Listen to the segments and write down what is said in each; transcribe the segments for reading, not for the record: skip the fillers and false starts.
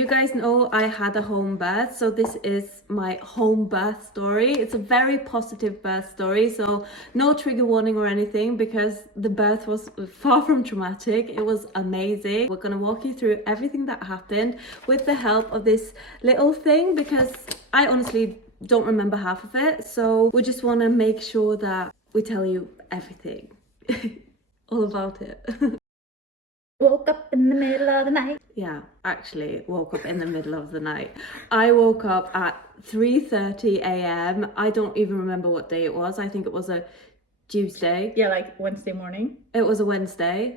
You guys know I had a home birth, so this is my home birth story. It's a very positive birth story, so no trigger warning or anything because the birth was far from traumatic. It was amazing. We're gonna walk you through everything that happened with the help of this little thing because I honestly don't remember half of it, so we just want to make sure that we tell you everything all about it. Woke up in the middle of the night. Yeah, actually woke up in the middle of the night. I woke up at 3:30 a.m. I don't even remember what day it was. I think it was a Tuesday. Yeah, like Wednesday morning. It was a Wednesday.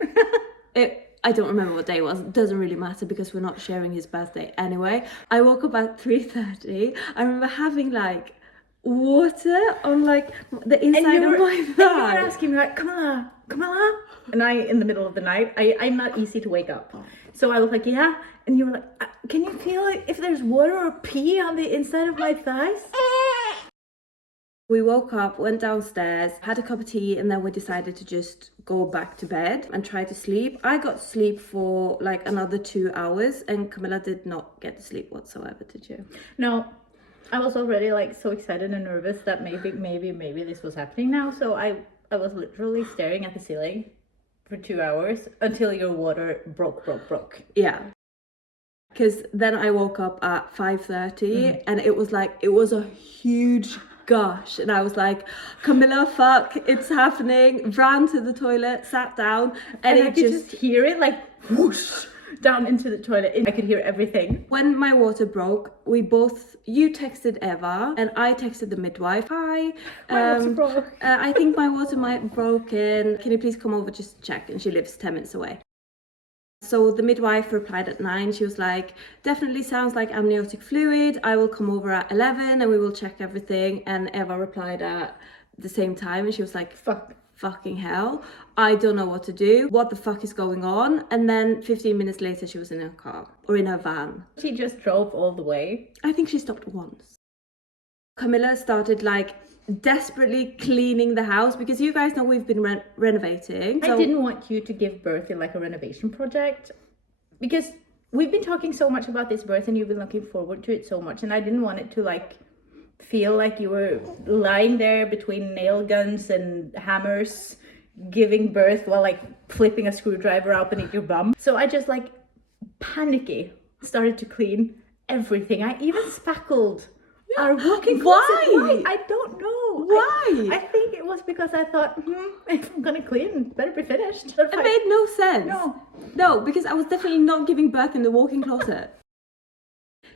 I don't remember what day it was. It doesn't really matter because we're not sharing his birthday anyway. I woke up at 3:30. I remember having like water on like the inside of my thigh. And you were asking me like, Camilla. And I, in the middle of the night, I'm not easy to wake up. So I was like, yeah. And you were like, can you feel it if there's water or pee on the inside of my thighs? We woke up, went downstairs, had a cup of tea, and then we decided to just go back to bed and try to sleep. I got to sleep for like another 2 hours, and Camilla did not get to sleep whatsoever, did you? No, I was already like so excited and nervous that maybe this was happening now. So I was literally staring at the ceiling for 2 hours until your water broke. Yeah. Because then I woke up at 5:30 and it was a huge gush, and I was like, Camilla, fuck, it's happening. Ran to the toilet, sat down, and I could just hear it like whoosh down into the toilet. I could hear everything. When my water broke, you texted Eva and I texted the midwife. Hi, My water broke. I think my water might have broken. Can you please come over just to check? And she lives 10 minutes away. So the midwife replied at 9. She was like, definitely sounds like amniotic fluid. I will come over at 11 and we will check everything. And Eva replied at the same time and she was like, fucking hell, I don't know what to do. What the fuck is going on? And then 15 minutes later, she was in her car or in her van. She just drove all the way. I think she stopped once. Camilla started like desperately cleaning the house because you guys know we've been renovating. I didn't want you to give birth in like a renovation project because we've been talking so much about this birth and you've been looking forward to it so much, and I didn't want it to like feel like you were lying there between nail guns and hammers giving birth while like flipping a screwdriver out beneath your bum. So I just like panicky started to clean everything. I even spackled our walking closet. Why? I don't know. Why? I think it was because I thought, if I'm gonna clean, better be finished. It made no sense. No, because I was definitely not giving birth in the walk-in closet.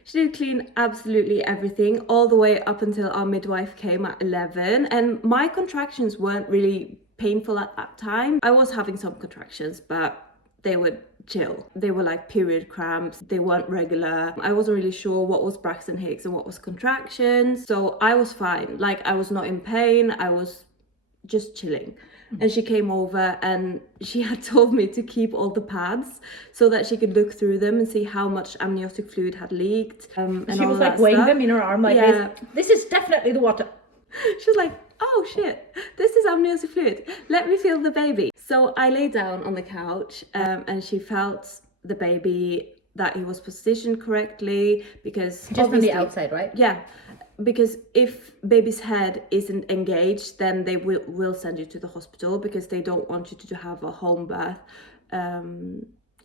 She did clean absolutely everything all the way up until our midwife came at 11, and my contractions weren't really painful at that time. I was having some contractions, but they were chill. They were like period cramps. They weren't regular. I wasn't really sure what was Braxton Hicks and what was contractions. So I was fine. Like I was not in pain. I was just chilling. And she came over and she had told me to keep all the pads so that she could look through them and see how much amniotic fluid had leaked. And she was like weighing them in her arm like this is definitely the water. She was like, oh shit, this is amniotic fluid. Let me feel the baby. So I lay down on the couch and she felt the baby, that he was positioned correctly because just from the outside, right? Yeah, because if baby's head isn't engaged, then they will send you to the hospital because they don't want you to have a home birth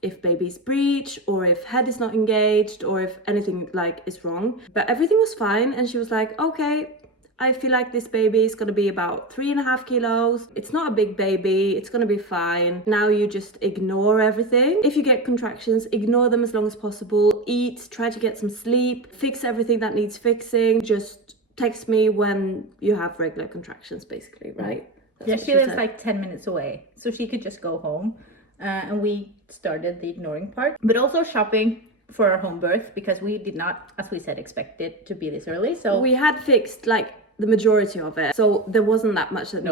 if baby's breech or if head is not engaged or if anything like is wrong. But everything was fine and she was like, okay, I feel like this baby is going to be about 3.5 kilos. It's not a big baby. It's going to be fine. Now you just ignore everything. If you get contractions, ignore them as long as possible. Eat, try to get some sleep, fix everything that needs fixing. Just text me when you have regular contractions, basically, right? That's she lives like 10 minutes away. So she could just go home. And we started the ignoring part. But also shopping for our home birth because we did not, as we said, expect it to be this early. So we had fixed like the majority of it, so there wasn't that much that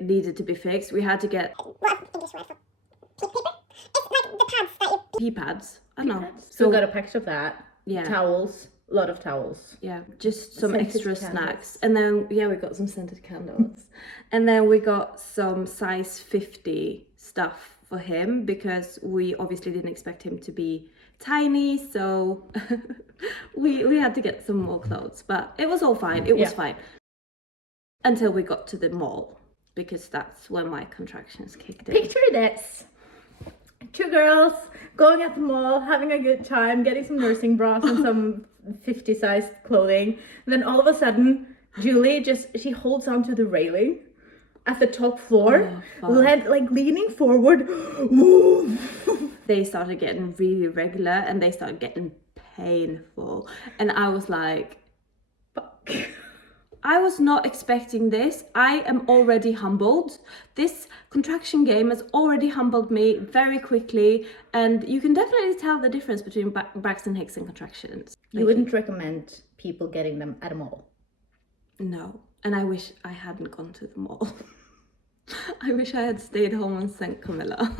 needed to be fixed. We had to get pee pads. I don't know. So we got a package of that. Yeah. Towels, a lot of towels. Yeah, just some extra snacks, and then we got some scented candles, and then we got some size 50 stuff for him because we obviously didn't expect him to be tiny, so we had to get some more clothes, but it was all fine. It was fine until we got to the mall, because that's when my contractions kicked in. Picture this. 2 girls going at the mall, having a good time, getting some nursing bras and some 50-sized clothing. And then all of a sudden, Julie she holds onto the railing at the top floor, leaning forward. They started getting really regular and they started getting painful. And I was like, Fuck. I was not expecting this. I am already humbled. This contraction game has already humbled me very quickly. And you can definitely tell the difference between Braxton Hicks and contractions. You wouldn't recommend people getting them at a mall? No. And I wish I hadn't gone to the mall. I wish I had stayed home and sent Camilla.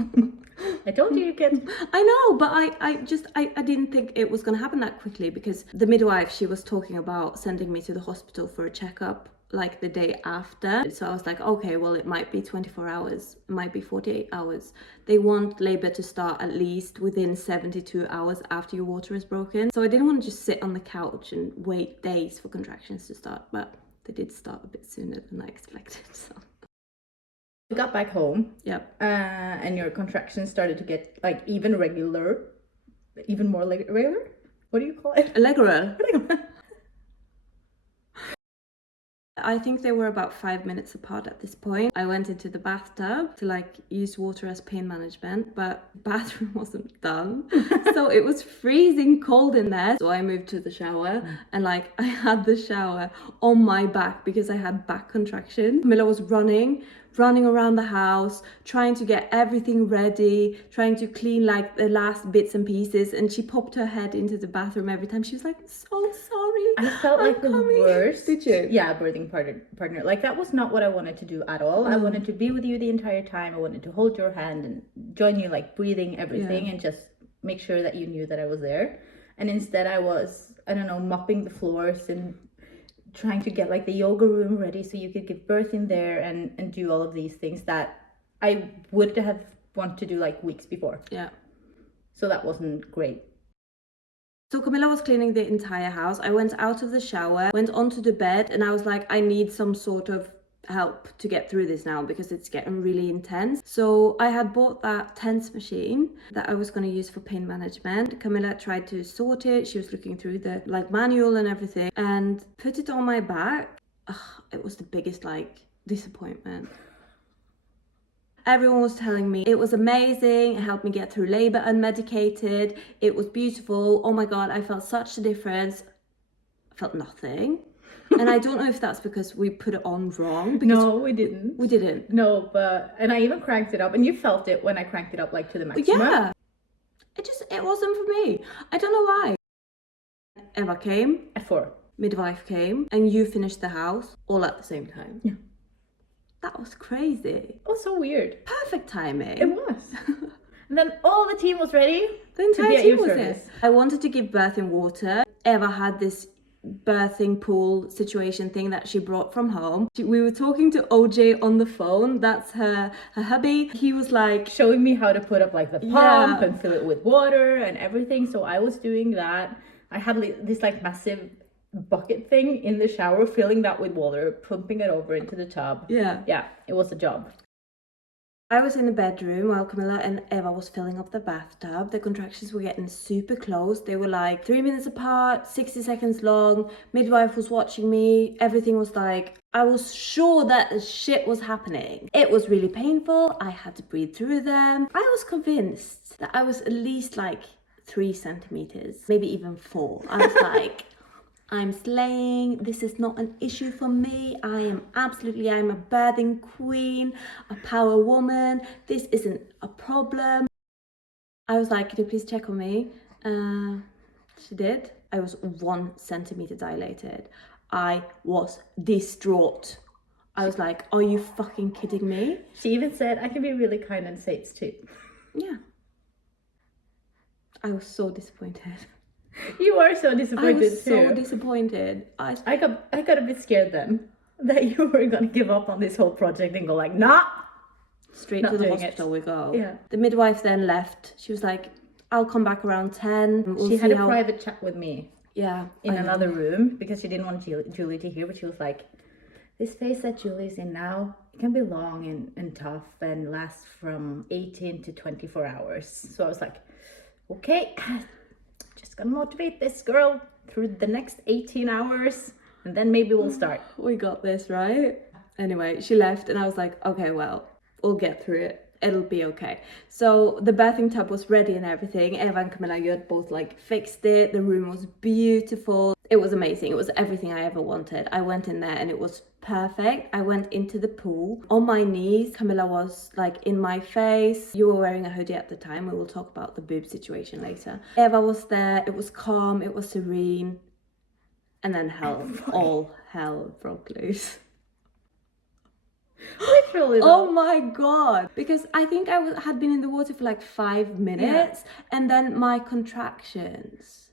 I told you could. I know, but I didn't think it was going to happen that quickly, because the midwife, she was talking about sending me to the hospital for a checkup like the day after. So I was like, okay, well, it might be 24 hours, it might be 48 hours. They want labor to start at least within 72 hours after your water is broken. So I didn't want to just sit on the couch and wait days for contractions to start, but they did start a bit sooner than I expected. So You got back home. Yep. And your contractions started to get like even more regular. What do you call it? Allegra. I think they were about 5 minutes apart at this point. I went into the bathtub to like use water as pain management, but the bathroom wasn't done. So it was freezing cold in there. So I moved to the shower and like I had the shower on my back because I had back contractions. Camilla was running around the house, trying to get everything ready, trying to clean like the last bits and pieces, and she popped her head into the bathroom every time. She was like, so sorry. I felt like the worst. Did you? Yeah, birthing partner. Like that was not what I wanted to do at all. I wanted to be with you the entire time. I wanted to hold your hand and join you, like breathing everything and just make sure that you knew that I was there. And instead I was, I don't know, mopping the floors and trying to get like the yoga room ready so you could give birth in there and do all of these things that I would have wanted to do like weeks before. Yeah. So that wasn't great. So Camilla was cleaning the entire house. I went out of the shower, went onto the bed, and I was like, I need some sort of help to get through this now because it's getting really intense. So I had bought that TENS machine that I was going to use for pain management. Camilla tried to sort it. She was looking through the like manual and everything and put it on my back. It was the biggest like disappointment. Everyone was telling me it was amazing, it helped me get through labor unmedicated, it was beautiful, oh my god, I felt such a difference. I felt nothing. And I don't know if that's because we put it on wrong. No, we didn't. We didn't. No, and I even cranked it up, and you felt it when I cranked it up like to the maximum. Yeah. It wasn't for me. I don't know why. Eva came. At 4. Midwife came. And you finished the house all at the same time. Yeah. That was crazy. Oh, so weird. Perfect timing. It was. And then all the team was ready. The entire team was there. I wanted to give birth in water. Eva had this birthing pool situation thing that she brought from home. We were talking to OJ on the phone. That's her hubby. He was like showing me how to put up like the pump and fill it with water and everything. So I was doing that. I had this like massive bucket thing in the shower, filling that with water, pumping it over into the tub. Yeah, it was a job. I was in the bedroom while Camilla and Eva was filling up the bathtub. The contractions were getting super close. They were like 3 minutes apart, 60 seconds long. Midwife was watching me. Everything was like, I was sure that shit was happening. It was really painful. I had to breathe through them. I was convinced that I was at least like 3 centimeters, maybe even 4. I was like, I'm slaying. This is not an issue for me. I'm a birthing queen, a power woman. This isn't a problem. I was like, could you please check on me? She did. I was 1 centimeter dilated. I was distraught. I was like, are you fucking kidding me? She even said, I can be really kind and say it's 2. Yeah. I was so disappointed. You were so disappointed too. I was so disappointed. I got a bit scared then that you were gonna give up on this whole project and go like, nah. Straight to the hospital we go. Yeah. The midwife then left. She was like, I'll come back around 10. We'll She had see a how... private chat with me Yeah. in I know. another room because she didn't want Julie to hear, but she was like, this phase that Julie's in now, it can be long and tough and last from 18 to 24 hours. So I was like, okay, just gonna motivate this girl through the next 18 hours and then maybe we'll start. We got this, right? Anyway, she left and I was like, okay, well, we'll get through it. It'll be okay. So the birthing tub was ready and everything. Eva and Camilla, you had both like fixed it. The room was beautiful. It was amazing. It was everything I ever wanted. I went in there and it was perfect. I went into the pool on my knees. Camilla was like in my face. You were wearing a hoodie at the time. We will talk about the boob situation later. Eva was there. It was calm. It was serene. And then all hell broke loose. Literally. Oh my god, because I think I had been in the water for like 5 minutes, and then my contractions.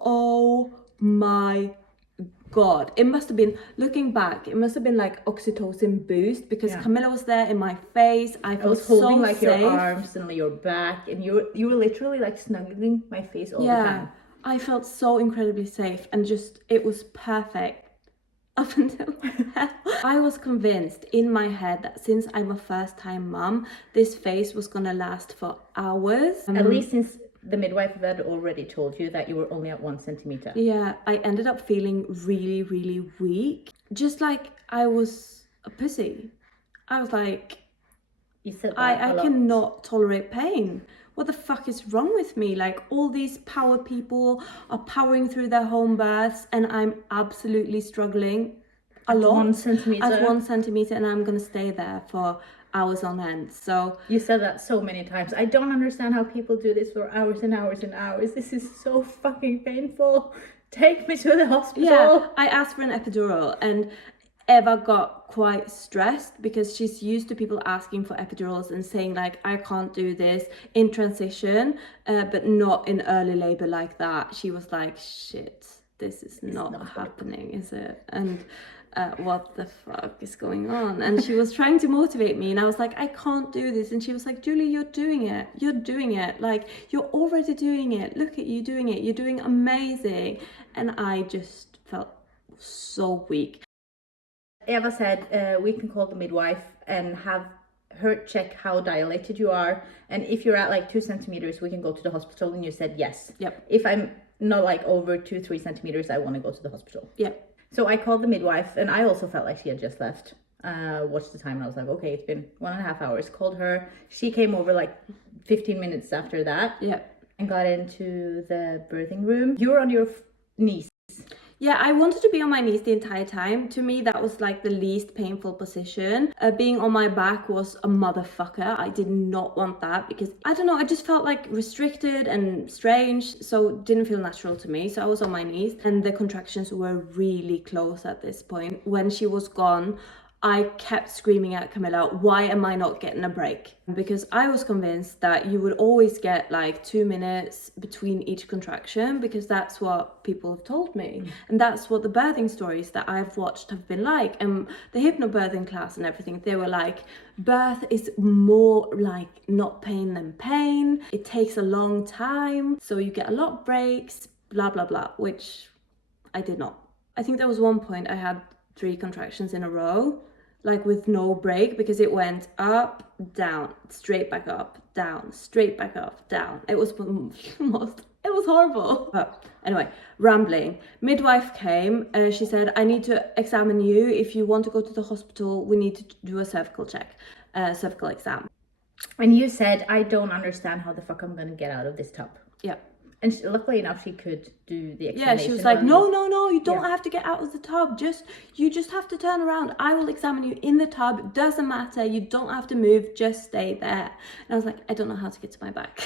Oh my god, it must have been, looking back, it must have been like oxytocin boost, because Camilla was there in my face. I was holding so like safe. your arms and your back, and you were literally like snuggling my face all the time. I felt so incredibly safe, and just, it was perfect. Up until I was convinced in my head that since I'm a first-time mum, this phase was gonna last for hours. At least since the midwife had already told you that you were only at 1 centimeter. Yeah, I ended up feeling really, really weak. Just like I was a pussy. I was like, you said that I cannot tolerate pain. What the fuck is wrong with me? Like, all these power people are powering through their home births and I'm absolutely struggling a lot. 1 centimeter. At 1 centimeter, and I'm gonna stay there for hours on end. So you said that so many times. I don't understand how people do this for hours and hours and hours. This is so fucking painful. Take me to the hospital. yeah, I asked for an epidural, and Eva got quite stressed because she's used to people asking for epidurals and saying like, I can't do this in transition, but not in early labor like that. She was like, shit, this is not happening, is it? And what the fuck is going on? And she was trying to motivate me, and I was like, I can't do this. And she was like, Julie, you're doing it. You're doing it. Like, you're already doing it. Look at you doing it. You're doing amazing. And I just felt so weak. Eva said we can call the midwife and have her check how dilated you are, and if you're at like 2 centimeters we can go to the hospital, and you said yes. Yep. If I'm not like over 2-3 centimeters, I want to go to the hospital. Yep. So I called the midwife, and I also felt like she had just left. Watched the time and I was like, okay, it's been 1.5 hours. Called her. She came over like 15 minutes after that. Yep. And got into the birthing room. You were on your knees. Yeah, I wanted to be on my knees the entire time. To me, that was like the least painful position. Being on my back was a motherfucker. I did not want that because, I don't know, I just felt like restricted and strange. So it didn't feel natural to me. So I was on my knees, and the contractions were really close at this point. When she was gone, I kept screaming at Camilla, why am I not getting a break? Because I was convinced that you would always get like 2 minutes between each contraction, because that's what people have told me. And that's what the birthing stories that I've watched have been like. And the hypnobirthing class and everything, they were like, birth is more like not pain than pain. It takes a long time, so you get a lot of breaks, blah, blah, blah, which I did not. I think there was one point I had 3 contractions in a row, like with no break, because it went up, down, straight back up, down, straight back up, down. It was horrible. But anyway, rambling. Midwife came. She said, I need to examine you. If you want to go to the hospital, we need to do a cervical check, cervical exam. And you said, I don't understand how the fuck I'm gonna get out of this tub. Yeah. And luckily enough, she could do the examination. Yeah, she was like, no, you don't have to get out of the tub. You just have to turn around. I will examine you in the tub. It doesn't matter. You don't have to move. Just stay there. And I was like, I don't know how to get to my back.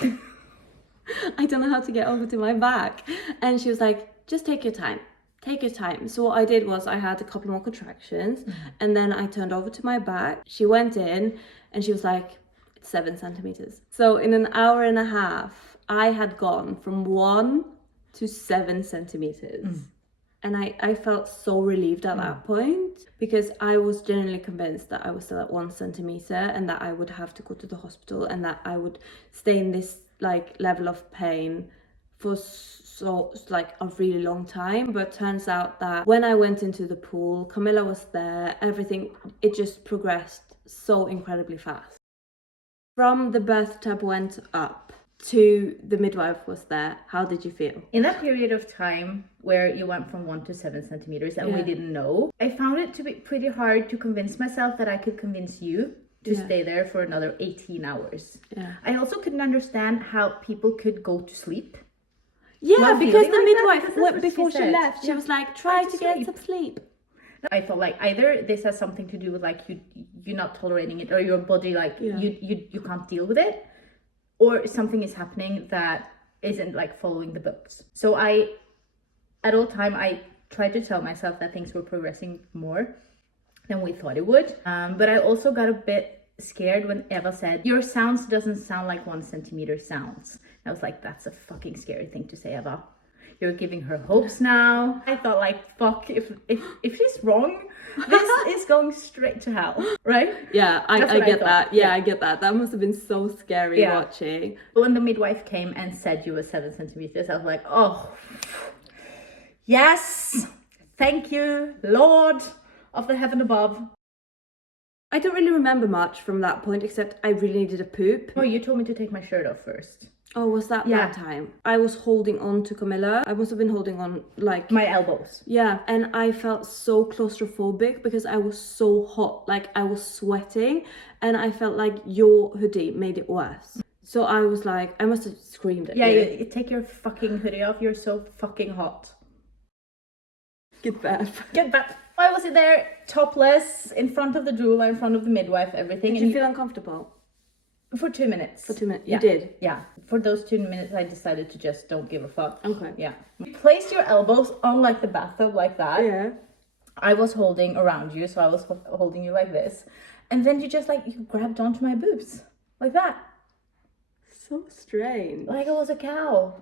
I don't know how to get over to my back. And she was like, just take your time. Take your time. So what I did was I had a couple more contractions, and then I turned over to my back. She went in and she was like, it's 7 centimeters. So in an hour and a half, I had gone from 1 to 7 centimeters. And I felt so relieved at that point, because I was genuinely convinced that I was still at 1 centimeter and that I would have to go to the hospital and that I would stay in this like level of pain for so like a really long time. But turns out that when I went into the pool, Camilla was there, everything, it just progressed so incredibly fast. From the birth tub went up to the midwife was there, how did you feel? In that period of time where you went from 1 to 7 centimeters and we didn't know, I found it to be pretty hard to convince myself that I could convince you to stay there for another 18 hours. I also couldn't understand how people could go to sleep. Yeah, because the like midwife, before she left, she was like, try to get some sleep. I felt like either this has something to do with like you're not tolerating it, or your body like you can't deal with it, or something is happening that isn't like following the books. So at all time I tried to tell myself that things were progressing more than we thought it would. But I also got a bit scared when Eva said, your sounds doesn't sound like 1 centimeter sounds. I was like, that's a fucking scary thing to say, Eva. You're giving her hopes now. I thought like, fuck, if she's wrong, this is going straight to hell, right? Yeah, I get that. Yeah, I get that. That must have been so scary watching. But when the midwife came and said you were 7 centimeters, I was like, oh, yes, thank you, Lord of the heaven above. I don't really remember much from that point, except I really needed a poop. Oh, you told me to take my shirt off first. Oh, was that that time? I was holding on to Camilla. I must have been holding on like... my elbows. Yeah, and I felt so claustrophobic because I was so hot. Like, I was sweating, and I felt like your hoodie made it worse. So I was like, I must have screamed at you. Yeah, you take your fucking hoodie off. You're so fucking hot. Get back. Get back. Why was it there, topless, in front of the doula, in front of the midwife, everything? Did you feel uncomfortable? For 2 minutes. For 2 minutes? You did? Yeah. For those 2 minutes, I decided to just don't give a fuck. Okay. Yeah. You placed your elbows on like the bathtub like that. Yeah. I was holding around you, so I was holding you like this. And then you just like, you grabbed onto my boobs. Like that. So strange. Like I was a cow.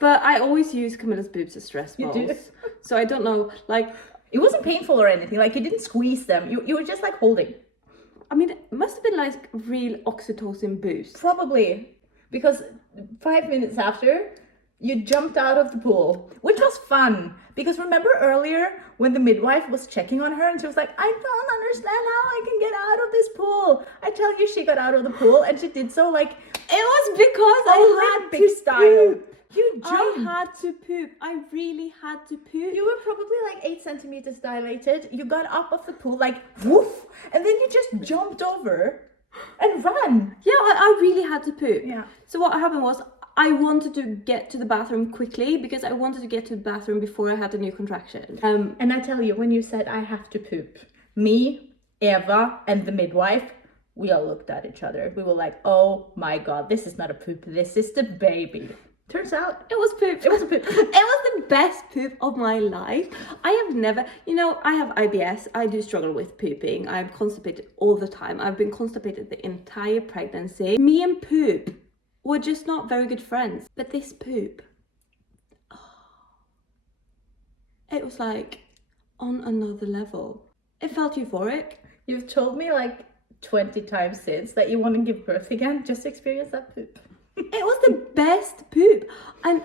But I always use Camilla's boobs as stress balls. You do? So I don't know, like... It wasn't painful or anything. Like, you didn't squeeze them. You were just like holding. I mean, it must have been like real oxytocin boost. Probably. Because 5 minutes after, you jumped out of the pool, which was fun. Because remember earlier when the midwife was checking on her and she was like, I don't understand how I can get out of this pool. I tell you, she got out of the pool and she did so like, it was because I had to style. poop. You jumped. I had to poop. I really had to poop. You were probably like 8 centimeters dilated. You got up off the pool like woof, and then you just jumped over and ran. Yeah, I really had to poop. Yeah. So what happened was I wanted to get to the bathroom quickly because I wanted to get to the bathroom before I had a new contraction. And I tell you, when you said I have to poop, me, Eva, and the midwife, we all looked at each other. We were like, oh my God, this is not a poop. This is the baby. Turns out it was poop. It was a poop. It was the best poop of my life. I have never, I have IBS. I do struggle with pooping. I'm constipated all the time. I've been constipated the entire pregnancy. Me and poop were just not very good friends. But this poop, it was like on another level. It felt euphoric. You've told me like 20 times since that you want to give birth again. Just experience that poop. It was the best poop. And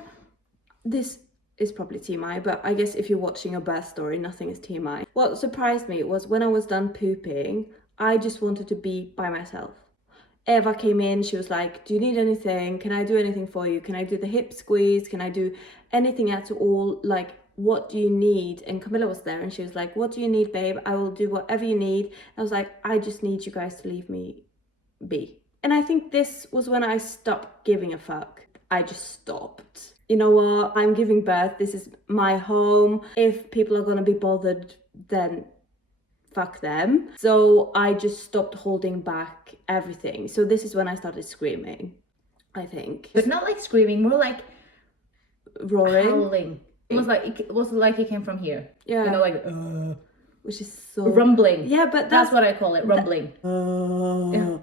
this is probably TMI, but I guess if you're watching a birth story, nothing is TMI. What surprised me was when I was done pooping, I just wanted to be by myself. Eva came in, she was like, do you need anything? Can I do anything for you? Can I do the hip squeeze? Can I do anything at all? Like, what do you need? And Camilla was there and she was like, what do you need, babe? I will do whatever you need. And I was like, I just need you guys to leave me be. And I think this was when I stopped giving a fuck. I just stopped. You know what? I'm giving birth. This is my home. If people are going to be bothered, then fuck them. So I just stopped holding back everything. So this is when I started screaming, I think. But not like screaming, more like roaring. Howling. It was like it came from here. Yeah. You know, like which is so rumbling. Yeah, but that's what I call it, rumbling. Yeah.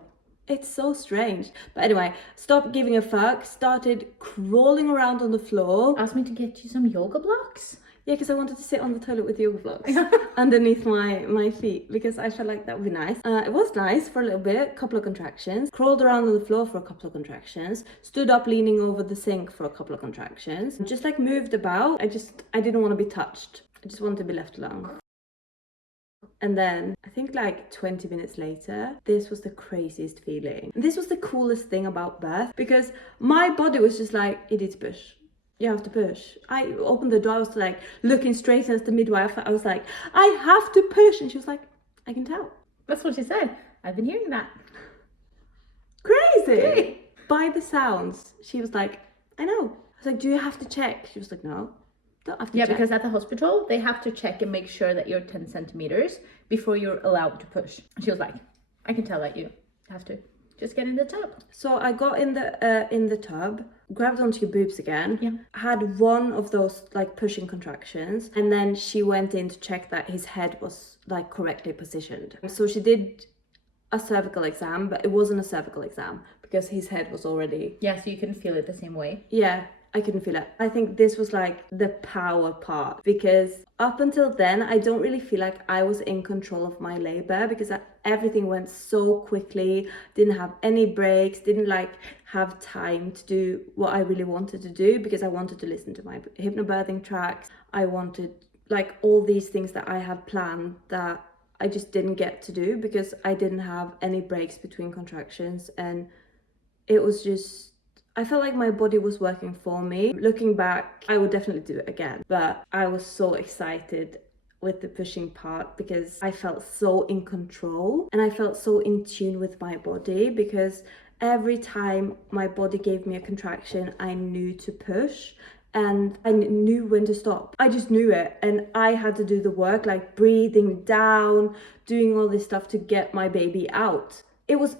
It's so strange. But anyway, stopped giving a fuck, started crawling around on the floor. Asked me to get you some yoga blocks. Yeah, because I wanted to sit on the toilet with yoga blocks underneath my feet because I felt like that would be nice. It was nice for a little bit, couple of contractions. Crawled around on the floor for a couple of contractions. Stood up leaning over the sink for a couple of contractions. Just like moved about. I didn't want to be touched. I just wanted to be left alone. And then I think like 20 minutes later, this was the craziest feeling. This was the coolest thing about birth because my body was just like, it is push. You have to push. I opened the door, I was like looking straight at the midwife. I was like, I have to push. And she was like, I can tell. That's what she said. I've been hearing that. Crazy. Okay. By the sounds, she was like, I know. I was like, do you have to check? She was like, no. Don't have to check. Because at the hospital, they have to check and make sure that you're 10 centimeters before you're allowed to push. She was like, I can tell that you have to just get in the tub. So I got in the tub, grabbed onto your boobs again, had one of those like pushing contractions, and then she went in to check that his head was like correctly positioned. So she did a cervical exam, but it wasn't a cervical exam because his head was already... Yeah, so you couldn't feel it the same way. Yeah, I couldn't feel it. I think this was like the power part because up until then, I don't really feel like I was in control of my labor because everything went so quickly, didn't have any breaks, didn't like have time to do what I really wanted to do because I wanted to listen to my hypnobirthing tracks. I wanted like all these things that I had planned that I just didn't get to do because I didn't have any breaks between contractions, and it was just... I felt like my body was working for me. Looking back, I would definitely do it again. But I was so excited with the pushing part because I felt so in control and I felt so in tune with my body because every time my body gave me a contraction, I knew to push and I knew when to stop. I just knew it, and I had to do the work, like breathing down, doing all this stuff to get my baby out. It was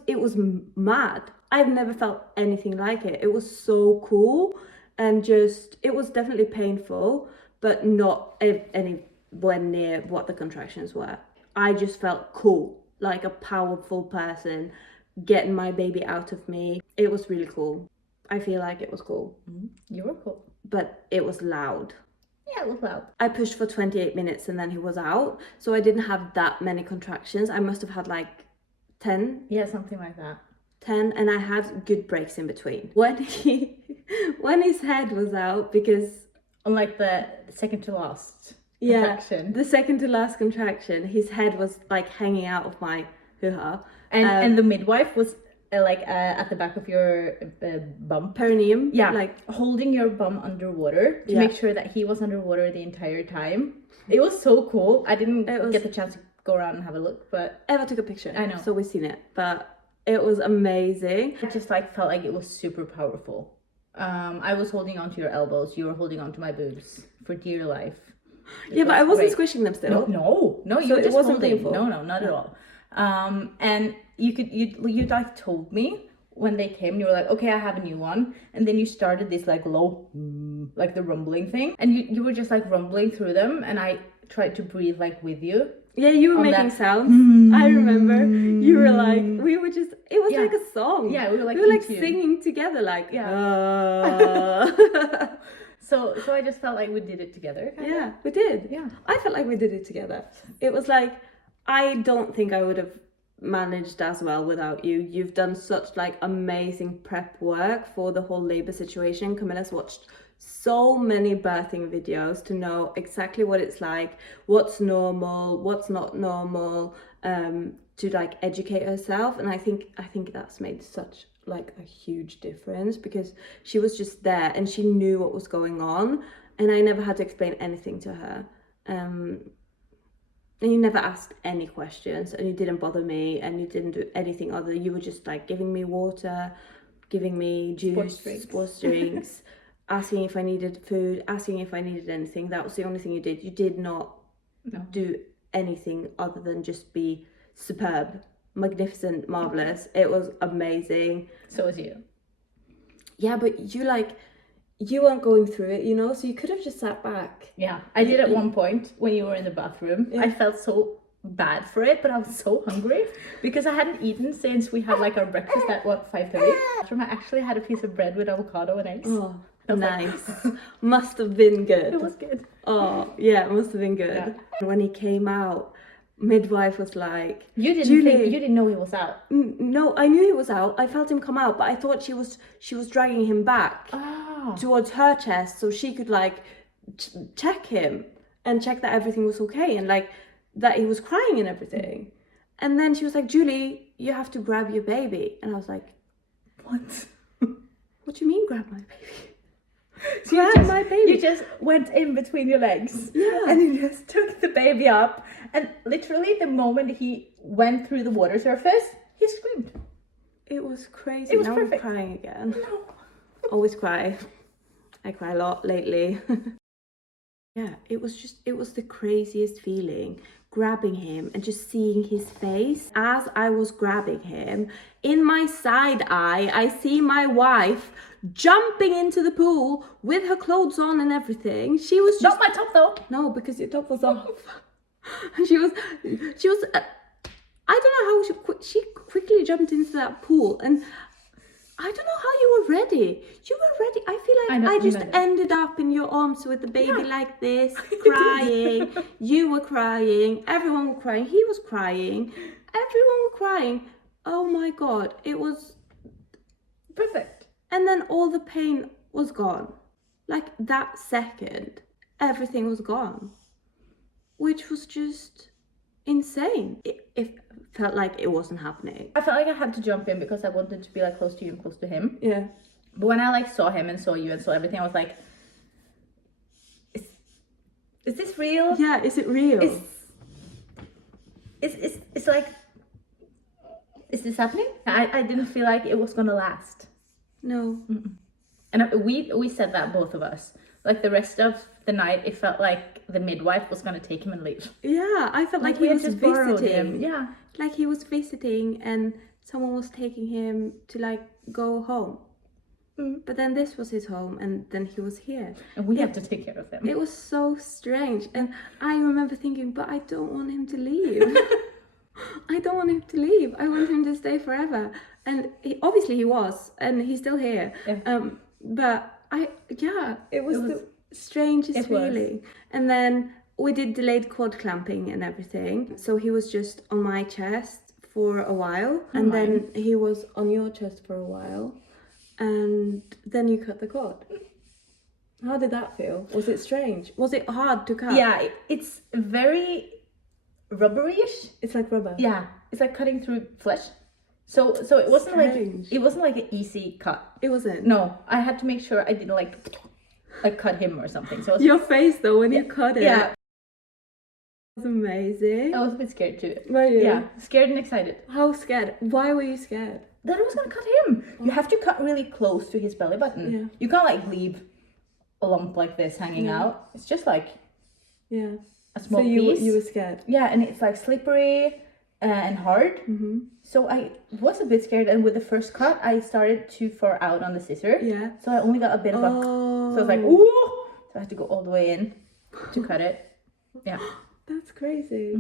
mad. I've never felt anything like it. It was so cool, and just, it was definitely painful, but not anywhere near what the contractions were. I just felt cool, like a powerful person getting my baby out of me. It was really cool. I feel like it was cool. You were cool. But it was loud. Yeah, it was loud. I pushed for 28 minutes and then he was out. So I didn't have that many contractions. I must have had like 10. Yeah, something like that. 10, and I had good breaks in between. When his head was out, because on like the second to last contraction. The second to last contraction, his head was like hanging out of my hoo-ha. And the midwife was at the back of your bum. Perineum. Yeah, like holding your bum underwater to make sure that he was underwater the entire time. It was so cool. I didn't get the chance to go around and have a look, but... Eva took a picture. I know. So we've seen it, but it was amazing. I just like felt like it was super powerful. I was holding onto your elbows. You were holding onto my boobs for dear life. Yeah, but I wasn't squishing them still. No, you so were just wasn't holding. painful. No, not at all. And you like told me when they came, you were like, okay, I have a new one, and then you started this like low, like the rumbling thing, and you were just like rumbling through them, and I tried to breathe like with you. Yeah, you were making sounds. I remember you were like, we were just, it was like a song. Yeah, we were like singing together, like So I just felt like we did it together. Yeah, we did. Yeah, I felt like we did it together. It was like, I don't think I would have managed as well without you. You've done such like amazing prep work for the whole labor situation. Camilla's watched so many birthing videos to know exactly what it's like, what's normal, what's not normal, to like educate herself. And I think that's made such like a huge difference because she was just there and she knew what was going on, and I never had to explain anything to her. And you never asked any questions, and you didn't bother me, and you didn't do anything other. You were just like giving me water, giving me juice, sports drinks, asking if I needed food, asking if I needed anything. That was the only thing you did. You did not do anything other than just be superb, magnificent, marvelous. It was amazing. So was you. Yeah, but you weren't going through it, you know, so you could have just sat back. Yeah, I did at one point when you were in the bathroom. Yeah. I felt so bad for it, but I was so hungry because I hadn't eaten since we had like our breakfast at 5:30. I actually had a piece of bread with avocado and eggs. Oh, nice. Must have been good. It was good. Oh, yeah, it must have been good. Yeah. When he came out, midwife was like, You Julie, didn't know he was out. No, I knew he was out. I felt him come out, but I thought she was dragging him back towards her chest so she could like check him and check that everything was okay and like that he was crying and everything. And then she was like, Julie, you have to grab your baby. And I was like, What? what do you mean grab my baby? So Grab my baby. You just went in between your legs. Yeah. And you just took the baby up. And literally the moment he went through the water surface, he screamed. It was crazy. It was now perfect. I'm crying again. No. Always cry. I cry a lot lately. Yeah, it was the craziest feeling, grabbing him and just seeing his face. As I was grabbing him, in my side eye, I see my wife jumping into the pool with her clothes on and everything. She was just... Not my top though. No, because your top was off. she was, I don't know how she quickly jumped into that pool, and I don't know how you were ready. You were ready. I feel like I just ended up in your arms with the baby like this, crying. You were crying. Everyone was crying. He was crying. Everyone was crying. Oh my God. It was perfect. And then all the pain was gone. Like that second, everything was gone. Which was just insane. It felt like it wasn't happening. I felt like I had to jump in because I wanted to be like close to you and close to him. Yeah. But when I like saw him and saw you and saw everything, I was like, is this real? Yeah, is it real? It's like, is this happening? I didn't feel like it was gonna last. No. Mm-mm. And we said that, both of us. Like the rest of the night, it felt like the midwife was gonna take him and leave. Yeah, I felt like he we was just borrowed visiting. him. Yeah. Like he was visiting and someone was taking him to like go home. But then this was his home and then he was here. And we had to take care of him. It was so strange. And I remember thinking, but I don't want him to leave. I don't want him to leave. I want him to stay forever. And obviously he was, and he's still here. Yeah. But it was the strangest feeling. And then we did delayed cord clamping and everything. So he was just on my chest for a while. And then he was on your chest for a while. And then you cut the cord. How did that feel? Was it strange? Was it hard to cut? Yeah, it's very rubbery-ish. It's like rubber. Yeah, it's like cutting through flesh. So it wasn't like an easy cut. It wasn't. No, I had to make sure I didn't like cut him or something. So your face though when you cut it. Yeah. It was amazing. I was a bit scared too. Were you? Yeah, scared and excited. How scared? Why were you scared? That I was gonna cut him. You have to cut really close to his belly button. Yeah. You can't like leave a lump like this hanging out. It's just like a small piece. You were scared. Yeah, and it's like slippery and hard. Mm-hmm. So I was a bit scared, and with the first cut, I started too far out on the scissor. Yeah. So I only got a bit of a. So I was like, ooh! So I had to go all the way in to cut it. Yeah. That's crazy.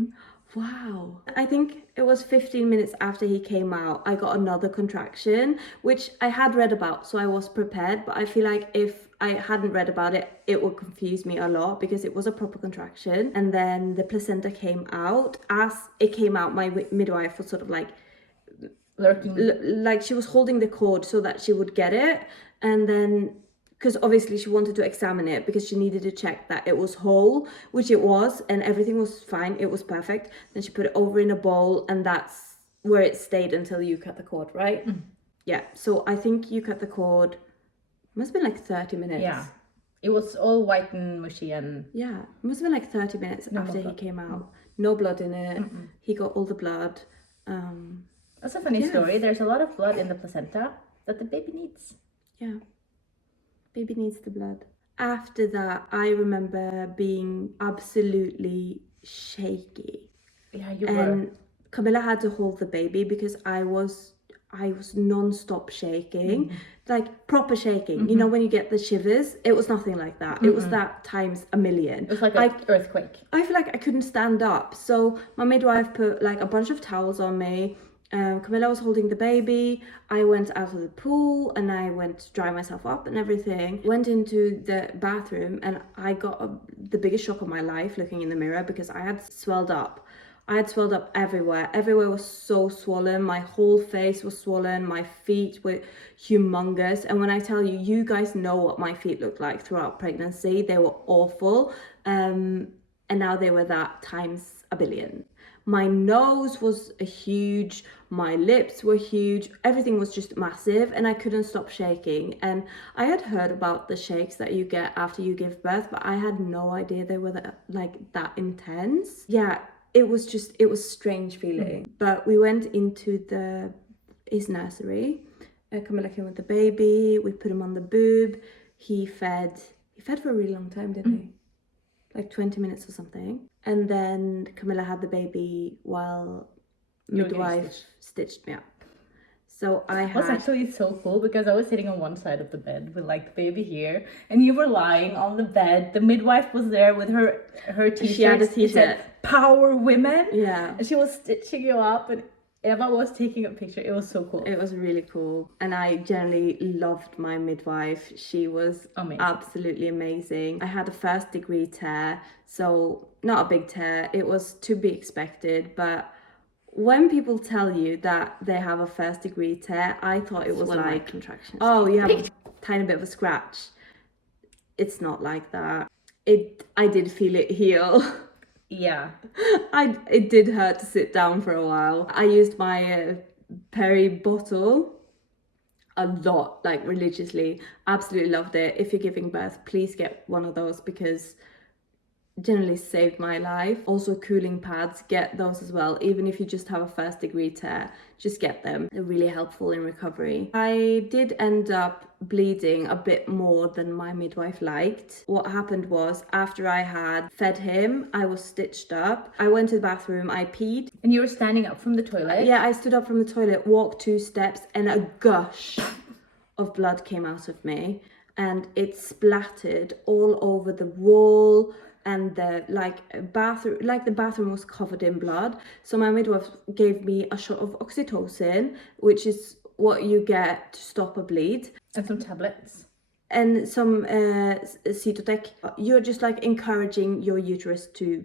Wow. I think it was 15 minutes after he came out, I got another contraction, which I had read about, so I was prepared. But I feel like if I hadn't read about it, it would confuse me a lot because it was a proper contraction. And then the placenta came out. As it came out, my midwife was sort of like lurking. Like she was holding the cord so that she would get it. And then because obviously she wanted to examine it because she needed to check that it was whole, which it was, and everything was fine. It was perfect. Then she put it over in a bowl, and that's where it stayed until you cut the cord, right? Yeah. So I think you cut the cord. Must have been like 30 minutes. Yeah. It was all white and mushy and. Yeah. It must have been like 30 minutes after he came out. No blood in it. He got all the blood. That's a funny story. There's a lot of blood in the placenta that the baby needs. Yeah. Baby needs the blood. After that, I remember being absolutely shaky. Yeah, you and were. Camilla had to hold the baby because I was non-stop shaking, like proper shaking. You know when you get the shivers? It was nothing like that. It was that times a million. It was like an earthquake. I feel like I couldn't stand up. So my midwife put like a bunch of towels on me. Camilla was holding the baby. I went out of the pool and I went to dry myself up and everything. Went into the bathroom and I got a the biggest shock of my life looking in the mirror, because I had swelled up. I had swelled up everywhere. Everywhere was so swollen. My whole face was swollen. My feet were humongous. And when I tell you, you guys know what my feet looked like throughout pregnancy. They were awful. And now they were that times a billion. My nose was huge. My lips were huge. Everything was just massive, and I couldn't stop shaking. And I had heard about the shakes that you get after you give birth, but I had no idea they were that intense. Yeah, it was strange feeling. But we went into his nursery. Camilla came with the baby. We put him on the boob. He fed for a really long time, didn't he? Like 20 minutes or something. And then Camilla had the baby while midwife stitched me up. So It was actually so cool because I was sitting on one side of the bed with like the baby here, and you were lying on the bed. The midwife was there with her t-shirt. She had a t-shirt. It said "Power Women." Yeah. And she was stitching you up, and Eva was taking a picture. It was so cool. It was really cool. And I generally loved my midwife. She was absolutely amazing. I had a 1st-degree tear, so not a big tear. It was to be expected, but when people tell you that they have a 1st-degree tear, I thought it was like contractions. Oh, you have a tiny bit of a scratch. It's not like that. I did feel it heal. Yeah. It did hurt to sit down for a while. I used my Peri bottle a lot, like religiously. Absolutely loved it. If you're giving birth, please get one of those, because generally saved my life. Also cooling pads, get those as well. Even if you just have a 1st-degree tear, just get them. They're really helpful in recovery. I did end up bleeding a bit more than my midwife liked. What happened was, after I had fed him, I was stitched up. I went to the bathroom, I peed. And you were standing up from the toilet? Yeah, I stood up from the toilet, walked 2 steps, and a gush of blood came out of me. And it splattered all over the wall, and the bathroom was covered in blood. So my midwife gave me a shot of oxytocin, which is what you get to stop a bleed, and some tablets and some Cytotec. You're just like encouraging your uterus to.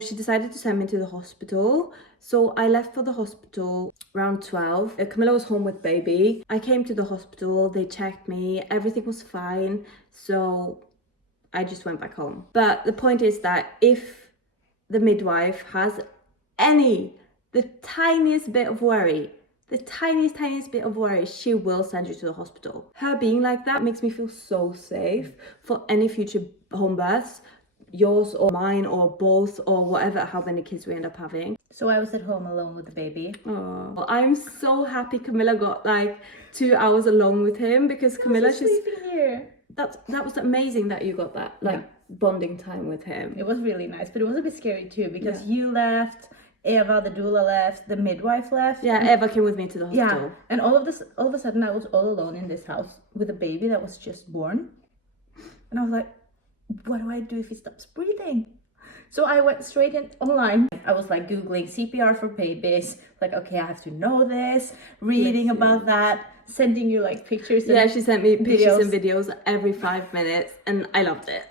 She decided to send me to the hospital, so I left for the hospital around 12. Camilla was home with baby. I came to the hospital, they checked me, everything was fine, so I just went back home. But the point is that if the midwife has the tiniest bit of worry, she will send you to the hospital. Her being like that makes me feel so safe for any future home births, yours or mine or both, or whatever, how many kids we end up having. So I was at home alone with the baby. Oh, I'm so happy Camilla got like 2 hours alone with him, because Camilla, she's sleeping here. That was amazing that you got that bonding time with him. It was really nice, but it was a bit scary too, because you left, Eva, the doula, left, the midwife left. Yeah, Eva came with me to the hospital. Yeah, and all of a sudden I was all alone in this house with a baby that was just born. And I was like, what do I do if he stops breathing? So I went straight in online. I was like Googling CPR for babies. Like, okay, I have to know this. Reading about that. Sending you like pictures. Yeah, she sent me pictures and videos every 5 minutes, and I loved it.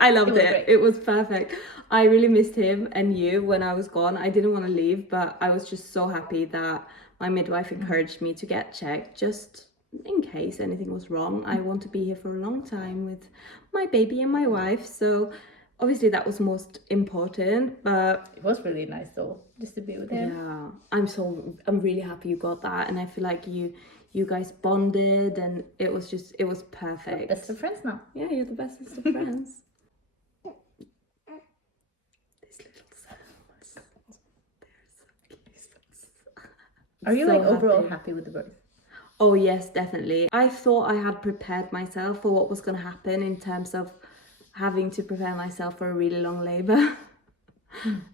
I loved it. It was perfect. I really missed him and you when I was gone. I didn't want to leave, but I was just so happy that my midwife encouraged me to get checked, just in case anything was wrong. I want to be here for a long time with my baby and my wife, so obviously that was most important. But it was really nice though, just to be with him. Yeah, I'm really happy you got that, and I feel like you guys bonded, and it was perfect. We're best of friends now. Yeah, you're the bestest of friends. These little sounds, they're so cute. Are you like overall happy with the birth? Oh yes, definitely. I thought I had prepared myself for what was going to happen in terms of having to prepare myself for a really long labor.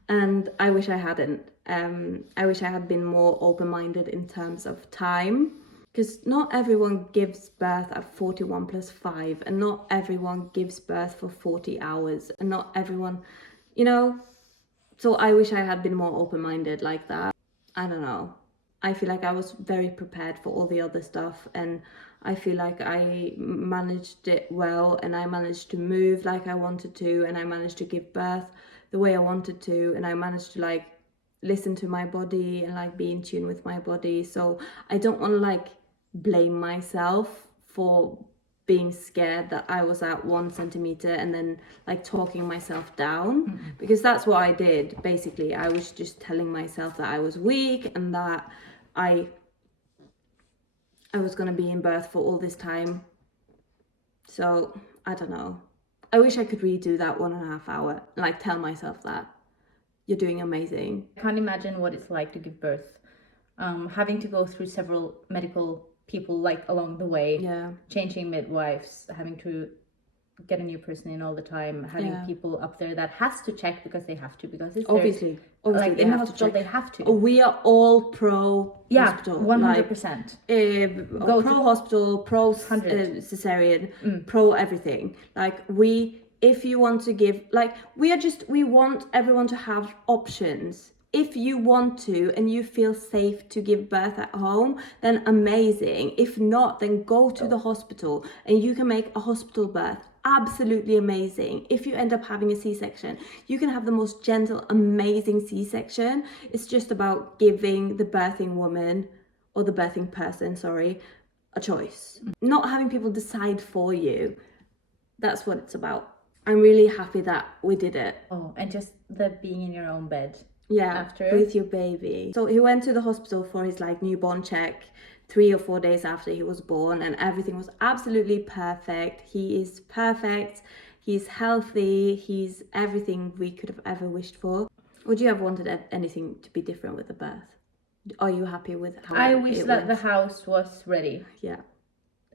And I wish I hadn't. I wish I had been more open-minded in terms of time, because not everyone gives birth at 41 plus 5, and not everyone gives birth for 40 hours, and not everyone, so I wish I had been more open-minded like that. I don't know. I feel like I was very prepared for all the other stuff, and I feel like I managed it well, and I managed to move like I wanted to, and I managed to give birth the way I wanted to, and I managed to like listen to my body and like be in tune with my body. So I don't want to like blame myself for being scared that I was at 1 centimeter and then like talking myself down, because that's what I did. Basically, I was just telling myself that I was weak and that I was going to be in birth for all this time. So I don't know. I wish I could redo that 1.5 hour, like tell myself that you're doing amazing. I can't imagine what it's like to give birth. Having to go through several medical people like along the way, Yeah. changing midwives, having to get a new person in all the time, having people up there that has to check because they have to, because it's Obviously like they in the have to hospital check. they have to. Oh, we are all pro hospital. 100%. Go pro hospital, pro cesarean, pro everything. Like if you want to give, like we want everyone to have options. If you want to and you feel safe to give birth at home, then amazing. If not, then go to the hospital and you can make a hospital birth absolutely amazing. If you end up having a C-section, you can have the most gentle, amazing C-section. It's just about giving the birthing woman or the birthing person, a choice. Not having people decide for you. That's what it's about. I'm really happy that we did it. Oh, and just the being in your own bed. Yeah, after with your baby. So he went to the hospital for his like newborn check 3 or 4 days after he was born, and everything was absolutely perfect. He is perfect. He's healthy. He's everything we could have ever wished for. Would you have wanted anything to be different with the birth? Are you happy with how I wish that went? the house was ready. Yeah.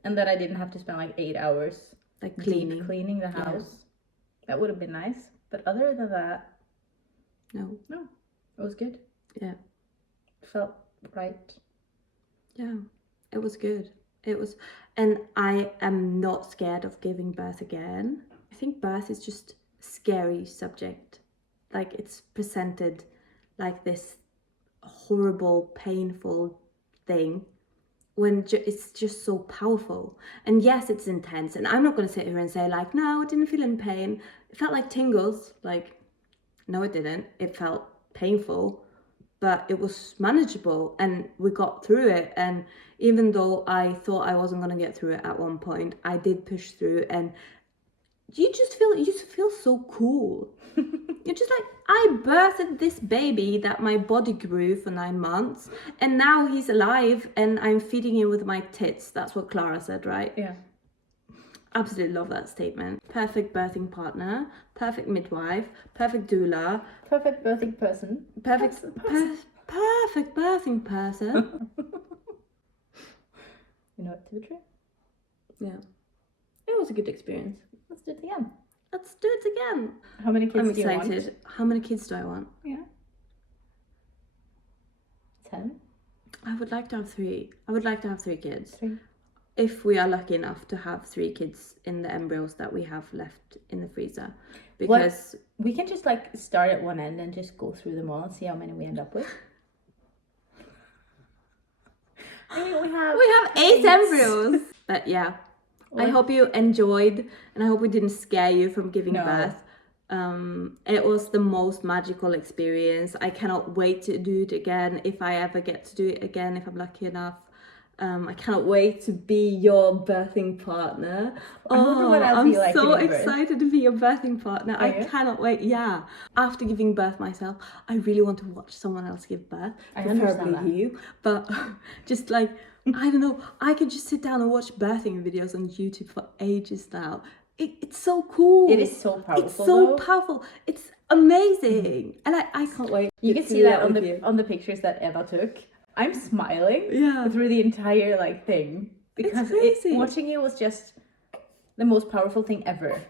And that I didn't have to spend like 8 hours Like deep cleaning the house. That would have been nice. But other than that, no, it was good. Yeah. Felt right. Yeah, it was good. It was, and I am not scared of giving birth again. I think birth is just a scary subject. Like it's presented like this horrible, painful thing when it's just so powerful. And yes, it's intense. And I'm not going to sit here and say like, no, I didn't feel any pain. It felt like tingles. Like, no, it didn't. It felt painful, but it was manageable and we got through it. And even though I thought I wasn't going to get through it at one point, I did push through, and you just feel so cool. You're just like, I birthed this baby that my body grew for 9 months, and now he's alive and I'm feeding him with my tits. That's what Clara said, right? Yeah. Absolutely love that statement. Perfect birthing partner, perfect midwife, perfect doula, Perfect birthing person. perfect birthing person. You know what to be true? Yeah, it was a good experience. Let's do it again. Let's do it again. How many kids I'm do you want? excited. How many kids do I want? Yeah. 10? I would like to have 3. I would like to have 3 kids. 3. If we are lucky enough to have 3 kids in the embryos that we have left in the freezer. Because we can just like start at one end and just go through them all and see how many we end up with. I mean, we have 8 embryos. But yeah, I hope you enjoyed, and I hope we didn't scare you from giving birth. It was the most magical experience. I cannot wait to do it again if I ever get to do it again, if I'm lucky enough. I cannot wait to be your birthing partner. I wonder what I'll I'm be like so giving birth. excited to be your birthing partner. I cannot wait. Yeah. After giving birth myself, I really want to watch someone else give birth. I understand that. You. But just like, I don't know, I could just sit down and watch birthing videos on YouTube for ages now. It's so cool. It is so powerful. It's so powerful. It's amazing. And I can't wait. You can see that on the pictures that Eva took. I'm smiling through the entire like thing because watching you was just the most powerful thing ever.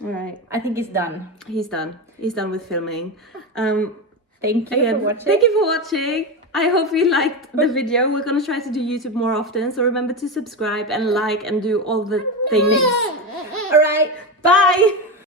All right. I think he's done. He's done. He's done with filming. Thank you for watching. Thank you for watching. I hope you liked the video. We're going to try to do YouTube more often. So remember to subscribe and like and do all the things. All right. Bye.